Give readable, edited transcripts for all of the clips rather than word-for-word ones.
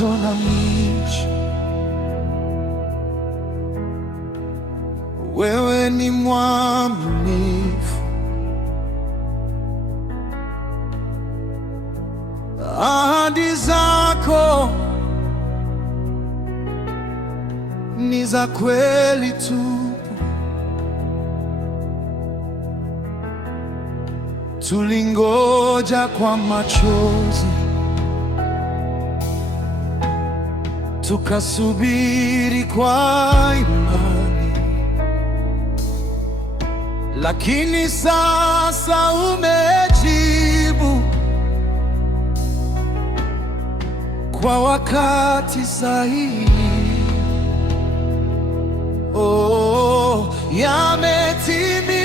mawazo na miji. Wewe ni mwaminifu, ahadi zako ni za kweli tu. Tulingoja kwa machozi, tukasubiri kwa imani, lakini sasa umejibu kwa wakati sahihi. Oh, yametimia,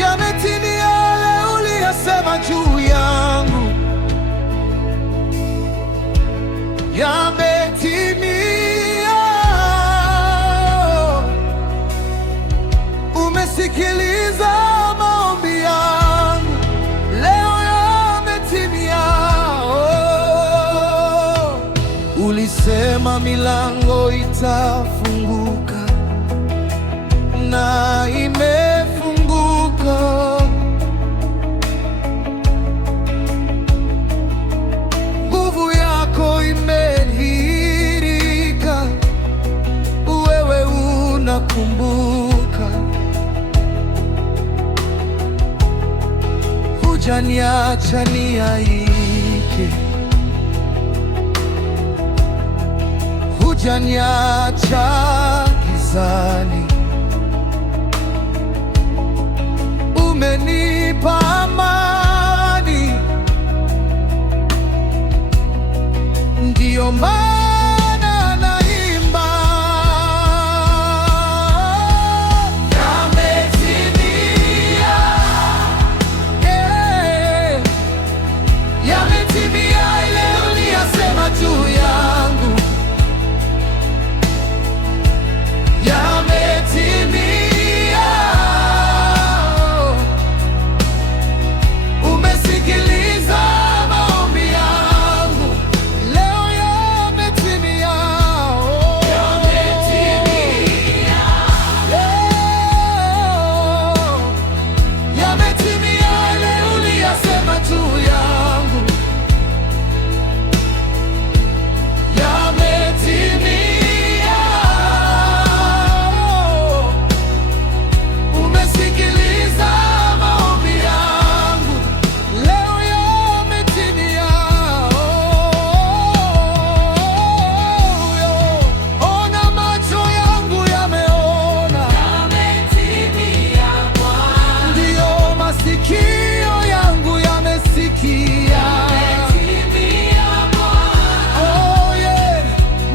yametimia yale uliyosema juu yangu, yametimia. Umesikiliza maombi yangu, leo yametimia. Oh, ulisema milango itafunguka na imefunguka. Nguvu yako imedhihirika, wewe unakumbuka. Hujaniacha niaike, hujaniacha gizani. Umenipa amani, ndiyo maana naimba. Yametimia, yeah. Yametimia ile uliyosema juu yangu, yametimia. Umesikiliza maombi yangu, leo yametimia. Oh, yametimia. Oh, yametimia ile uliyosema juu yangu, yametimia. Umesikiliza maombi yangu, leo yametimia. Ona macho yangu yameona, yametimia Bwana. Ndiyo masikio yangu yamesikia, yametimia Bwana. Oh yeah,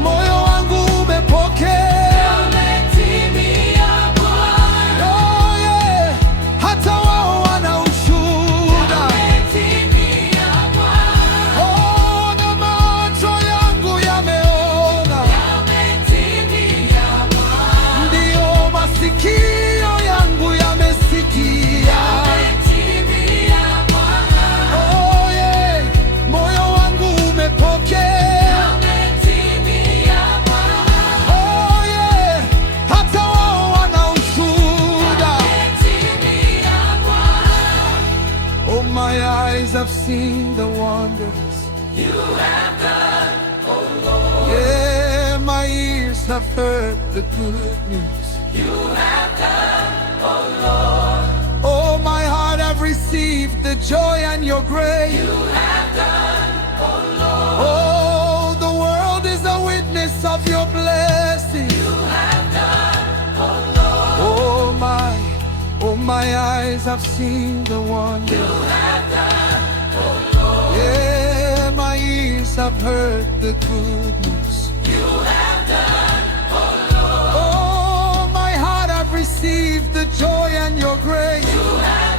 moyo wangu umepokea, yametimia Bwana. Oh yeah, hata wao wana ushuhuda, yametimia Bwana. Ona macho yangu yameona, yametimia Bwana. Ndiyo masikio yangu yamesikia, yametimia Bwana. Oh yeah, moyo wangu umepokea, yametimia Bwana. Oh yeah, hata wao wana ushuhuda, yametimia Bwana. Oh, my eyes have seen the wonders you have done, oh Lord. Yeah, my ears have heard the good news you have done, oh Lord. Oh, my heart have received the joy and your grace you have done, oh Lord. Oh, the world is a witness of your blessing you have done, oh Lord. Oh, my eyes have seen the wonder you have done, oh Lord. Yeah, my ears have heard the good news you have done, oh Lord. Oh, my heart have received the joy and your grace you have